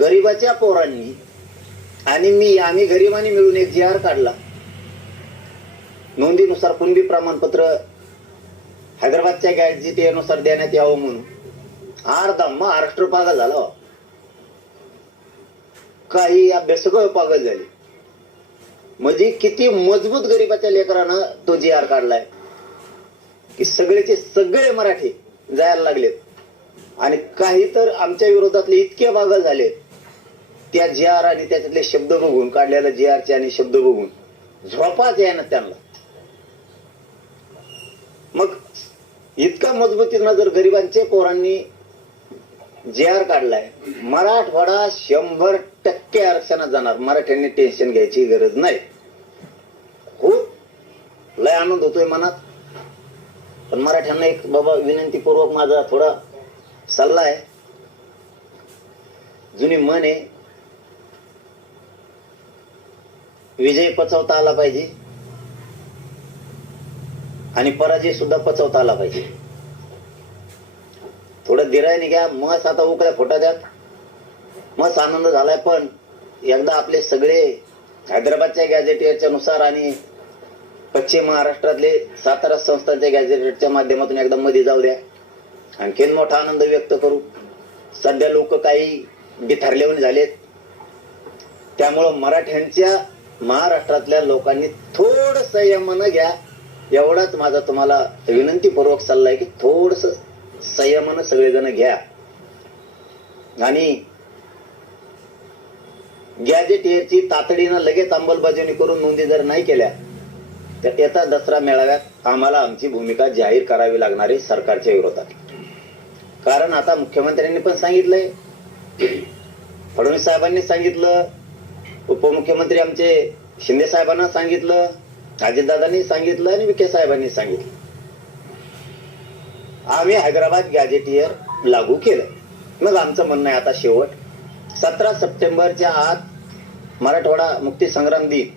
गरिबाच्या पोरांनी आणि मी आम्ही गरिबांनी मिळून एक जी आर काढला. नोंदीनुसार कुणबी प्रमाणपत्र हैदराबादच्या गॅजेटीनुसार देण्यात यावं म्हणून. अर्धा महाराष्ट्र पागल झाला. काही अभ्यासक पागल झाले. म्हणजे किती मजबूत गरिबाच्या लेकरानं तो जी आर काढलाय. की सगळेचे सगळे मराठी जायला लागलेत. आणि काही तर आमच्या विरोधातले इतके पागल झाले त्या जे आर आणि त्याच्यातले शब्द बघून काढलेला जे आरचे आणि शब्द बघून. झोपाच आहे ना त्यांना. मग इतका मजबूतीनं जर गरिबांचे पोरांनी जे आर काढलाय मराठवाडा शंभर टक्के आरक्षणात जाणार. मराठ्यांनी टेन्शन घ्यायची गरज नाही. खूप लय आनंद होतोय मनात. पण मराठ्यांना एक बाबा विनंतीपूर्वक माझा थोडा सल्ला आहे. जुनी मन आहे विजय पचवता आला पाहिजे. आणि पराजय सुद्धा पचवता आला पाहिजे. थोडं धीरायने घ्या. मस आता उकळ्या फोटा द्यात मस आनंद झालाय पण एकदा आपले सगळे हैदराबादच्या गॅजेटियरच्या नुसार आणि पश्चिम महाराष्ट्रातले सातारा संस्थांच्या गॅजेटेटच्या माध्यमातून एकदा मध्ये जाऊ द्या. आणखीन मोठा आनंद व्यक्त करू. सध्या लोक काही बिथरलेवून झालेत. त्यामुळं मराठ्यांच्या महाराष्ट्रातल्या लोकांनी थोड संयमानं घ्या. एवढाच माझा तुम्हाला विनंतीपूर्वक सल्ला आहे की थोडस संयमानं सगळेजण घ्या. आणि गॅजेट इयरची तातडीनं लगेच अंमलबजावणी करून नोंदी जर नाही केल्या तर येता दसरा मेळाव्यात आम्हाला आमची भूमिका जाहीर करावी लागणार आहे सरकारच्या विरोधात. कारण आता मुख्यमंत्र्यांनी पण सांगितलंय. फडणवीस साहेबांनी सांगितलं उपमुख्यमंत्री आमचे शिंदे साहेबांना सांगितलं अजितदादांनी सांगितलं आणि विखे साहेबांनी सांगितलं. आम्ही हैदराबाद गॅजेटियर लागू केलं मग आमचं म्हणणं आहे आता शेवट सतरा सप्टेंबरच्या आत मराठवाडा मुक्ती संग्राम दिन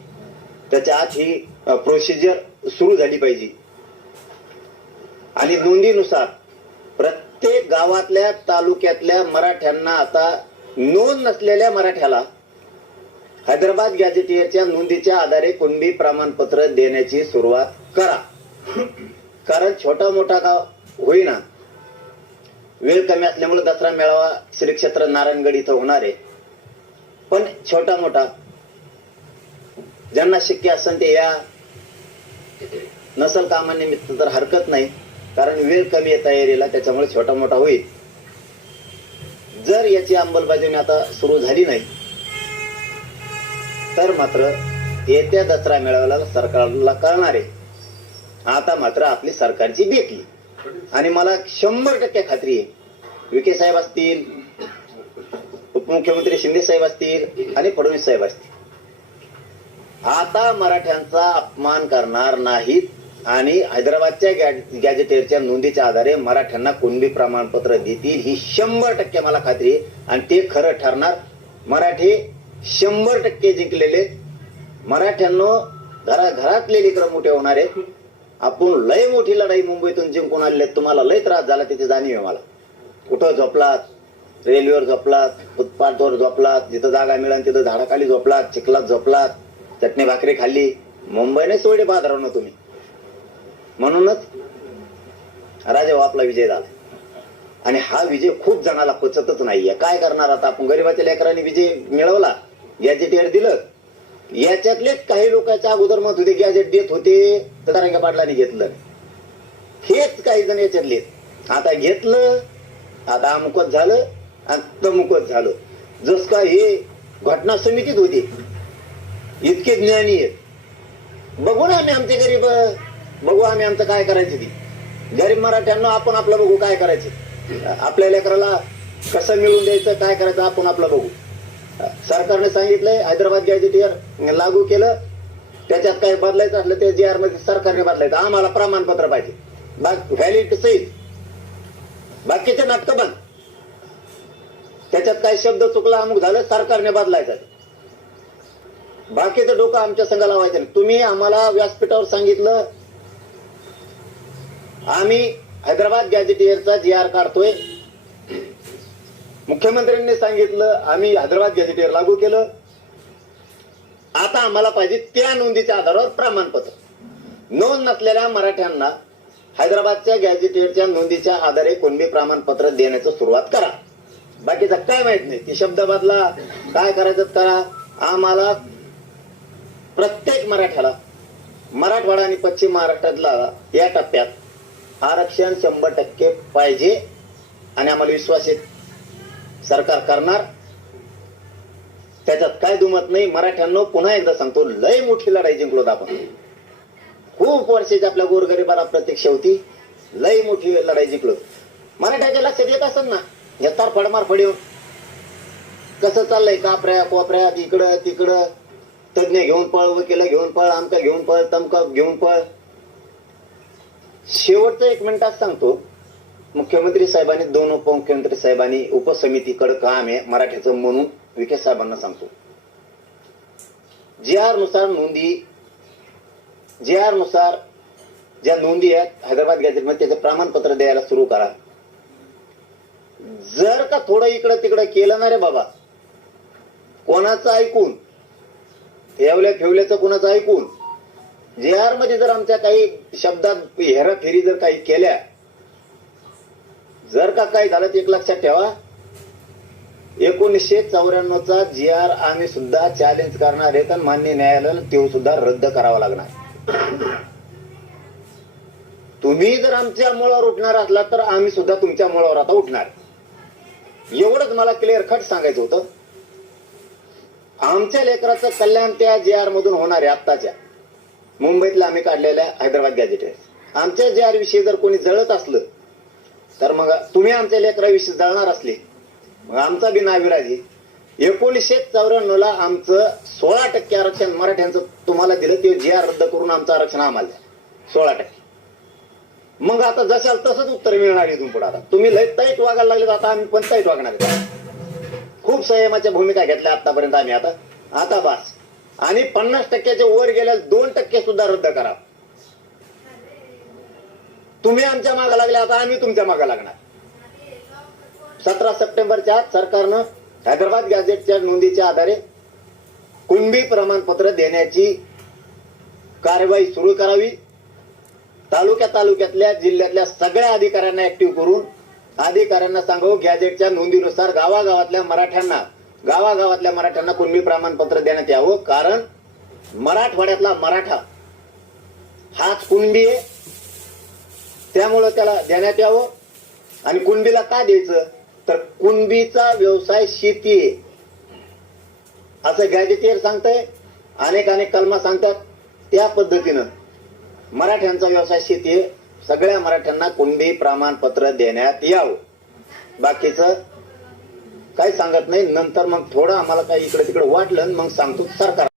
त्याच्या आत ही प्रोसिजर सुरू झाली पाहिजे. आणि नोंदीनुसार प्रत्येक गावातल्या तालुक्यातल्या मराठ्यांना आता नोंद नसलेल्या मराठ्याला हैदराबाद गॅजेटियरच्या नोंदीच्या आधारे कुणबी प्रमाणपत्र देण्याची सुरुवात करा. कारण छोटा मोठा गाव होईना. वेळ कमी असल्यामुळे दसरा मेळावा श्री क्षेत्र नारायणगड इथं होणार आहे. पण छोटा मोठा ज्यांना शक्य असेल ते या नसल कामानिमित्त तर हरकत नाही कारण वेळ कमी आहे तयारीला त्याच्यामुळे छोटा मोठा होईल. जर याची अंमलबजावणी आता सुरू झाली नाही तर मात्र येत्या दसरा मेळाव्याला सरकारला कळणार आहे. आता मात्र आपली सरकारची भेटली. आणि मला शंभर टक्के खात्री आहे. विखे साहेब असतील उपमुख्यमंत्री शिंदे साहेब असतील आणि फडणवीस साहेब असतील. आता मराठ्यांचा अपमान करणार नाहीत आणि हैदराबादच्या गॅजेटेरच्या नोंदीच्या आधारे मराठ्यांना कुणबी प्रमाणपत्र देतील ही शंभर टक्के मला खात्री आहे. आणि ते खरं ठरणार. मराठी शंभर टक्के जिंकलेले मराठ्यांनो घरा घरातले लेकरं मोठे होणार. आहेत आपण लय मोठी लढाई मुंबईतून जिंकून आलेले आहेत. तुम्हाला लय त्रास झाला त्याची जाणीव आहे मला. कुठं झोपलात? रेल्वेवर झोपलात? फुटपाथवर झोपलात? जिथं जागा मिळेल तिथं झाडाखाली झोपलात? चिखलात झोपलात? चटणी भाकरी खाल्ली? मुंबईने सोडे बाजारावनं तुम्ही. म्हणूनच राजा हो, आपला विजय झाला. आणि हा विजय खूप जणाला पचतच नाहीये. काय करणार आता? आपण गरिबाच्या लेकरांनी विजय मिळवला. गॅजेटियर दिलं. याच्यातलेच काही लोकांच्या अगोदर मत होते गॅजेट देत होते. तर तरंगा पाटलांनी घेतलं. हेच काही जण याच्यातले आता घेतलं आता अमुकच झालं आणि तमुकच झालं. जस का हे घटना समितीत होती. इतके ज्ञानी आहेत. बघू ना आम्ही आमचे गरीब बघू आम्ही आमचं काय करायचं ती. गरीब मराठ्यांना आपण आपलं बघू काय करायचं. आपल्या लेकराला कसं मिळून द्यायचं काय करायचं आपण आपलं बघू. सरकारने सांगितलंय हैदराबाद गॅजेटियर लागू केलं. त्याच्यात काही बदलायचं असलं ते जी आरमध्ये सरकारने बदलायचं. आम्हाला प्रमाणपत्र पाहिजे. व्हॅलिड सही बाकीचे नाटक बंद. त्याच्यात काही शब्द चुकला अमुक झालं सरकारने बदलायचं. बाकीचं डोकं आमच्या संघ लावायचं तुम्ही आम्हाला व्यासपीठावर सांगितलं. आम्ही हैदराबाद गॅजेटियरचा जी आर काढतोय. मुख्यमंत्र्यांनी सांगितलं आम्ही हैदराबाद गॅझेटियर लागू केलं. आता आम्हाला पाहिजे त्या नोंदीच्या आधारावर प्रमाणपत्र. नोंद नसलेल्या मराठ्यांना हैदराबादच्या गॅझेटियरच्या नोंदीच्या आधारे कोणबी प्रमाणपत्र देण्याचं सुरुवात करा. बाकीचं काय माहीत नाही. ती शब्द बदला काय करायचं करा. आम्हाला प्रत्येक मराठ्याला मराठवाडा आणि पश्चिम महाराष्ट्रातला या टप्प्यात आरक्षण शंभर टक्के पाहिजे आणि आम्हाला विश्वास आहे. सरकार करणार? त्याच्यात काय दुमत नाही. मराठ्यांना पुन्हा एकदा सांगतो लय मोठी लढाई जिंकलो आपण. खूप वर्षाची आपल्या गोरगरिबाला प्रतीक्षा होती. लय मोठी लढाई जिंकलो मराठ्याच्या लक्षात येत असत ना घेतात फडमार फडीवर कसं चाललंय? कापऱ्या कोपऱ्यात इकडं तिकडं. तज्ञ घेऊन पळ वकील घेऊन पळ आमका घेऊन पळ तमका घेऊन पळ. शेवटचं एक मिनिटात सांगतो. मुख्यमंत्री साहेबांनी दोन उपमुख्यमंत्री साहेबांनी उपसमितीकडे काम आहे मराठ्याचं म्हणून विखे साहेबांना सांगतो. जे आरनुसार नोंदी जे आरनुसार ज्या नोंदी आहेत हैदराबाद गॅझेटमध्ये त्याचं प्रमाणपत्र द्यायला सुरू करा. जर का थोडं इकडं तिकडं केलं ना रे बाबा कोणाचं ऐकून ठेवल्या ठेवल्याचं कोणाचं ऐकून जे आरमध्ये जर आमच्या काही शब्दात हेराफेरी जर काही केल्या जर का काही झालं तर एक लक्षात ठेवा. एकोणीसशे चौऱ्याण्णवचा जी आर आम्ही सुद्धा चॅलेंज करणार आहे तर मान्य न्यायालयाला तो सुद्धा रद्द करावा लागणार. तुम्ही जर आमच्या मुळावर उठणार असला तर आम्ही सुद्धा तुमच्या मुळावर आता उठणार. एवढंच मला क्लिअर कट सांगायचं होतं. आमच्या लेकराचं कल्याण त्या जे आर मधून होणार आहे आत्ताच्या. मुंबईतल्या आम्ही काढलेल्या हैदराबाद गॅजेटेर आमच्या जे आर विषयी जर कोणी जळत असलं तर मग तुम्ही आमच्या लेकराविषयी जळणार असले. मग आमचा बी नाविराजी एकोणीसशे चौऱ्याण्णव ला आमचं सोळा टक्के आरक्षण मराठ्यांचं तुम्हाला दिलं ते जे आर रद्द करून आमचं आरक्षण आम्हाला द्या. सोळा टक्के. मग आता जशाल तसंच उत्तर मिळणार इथून पुढे आता. तुम्ही लय ताईट वागायला लागले आता आम्ही पण ताईट वागणार खूप संयमाच्या भूमिका घेतल्या आतापर्यंत आम्ही आता. आता बास. आणि पन्नास टक्क्याच्या वर गेल्यास दोन टक्के सुद्धा रद्द करा तुम्ही आमच्या मागे लागले आता आम्ही तुमच्या मागे लागणार. सतरा सप्टेंबरच्या आत सरकारनं हैदराबाद गॅझेटच्या नोंदीच्या आधारे कुणबी प्रमाणपत्र देण्याची कारवाई सुरू करावी. तालुक्या तालुक्यातल्या जिल्ह्यातल्या सगळ्या अधिकाऱ्यांना ऍक्टिव्ह करून अधिकाऱ्यांना सांगू गॅजेटच्या नोंदीनुसार गावागावातल्या मराठ्यांना गावागावातल्या मराठ्यांना कुणबी प्रमाणपत्र देण्यात यावं. कारण मराठवाड्यातला मराठा हाच कुणबी आहे. त्यामुळं त्याला देण्यात यावं. आणि कुणबीला का द्यायचं? तर कुणबीचा व्यवसाय शेती आहे. असं गॅजेटियर सांगतंय. अनेक अनेक कलमा सांगतात. त्या पद्धतीनं मराठ्यांचा व्यवसाय शेती आहे. सगळ्या मराठ्यांना कुणबी प्रमाणपत्र देण्यात यावं. बाकीचं काही सांगत नाही. नंतर मग थोडं आम्हाला काही इकडे तिकडे वाटलं मग सांगतो सरकार.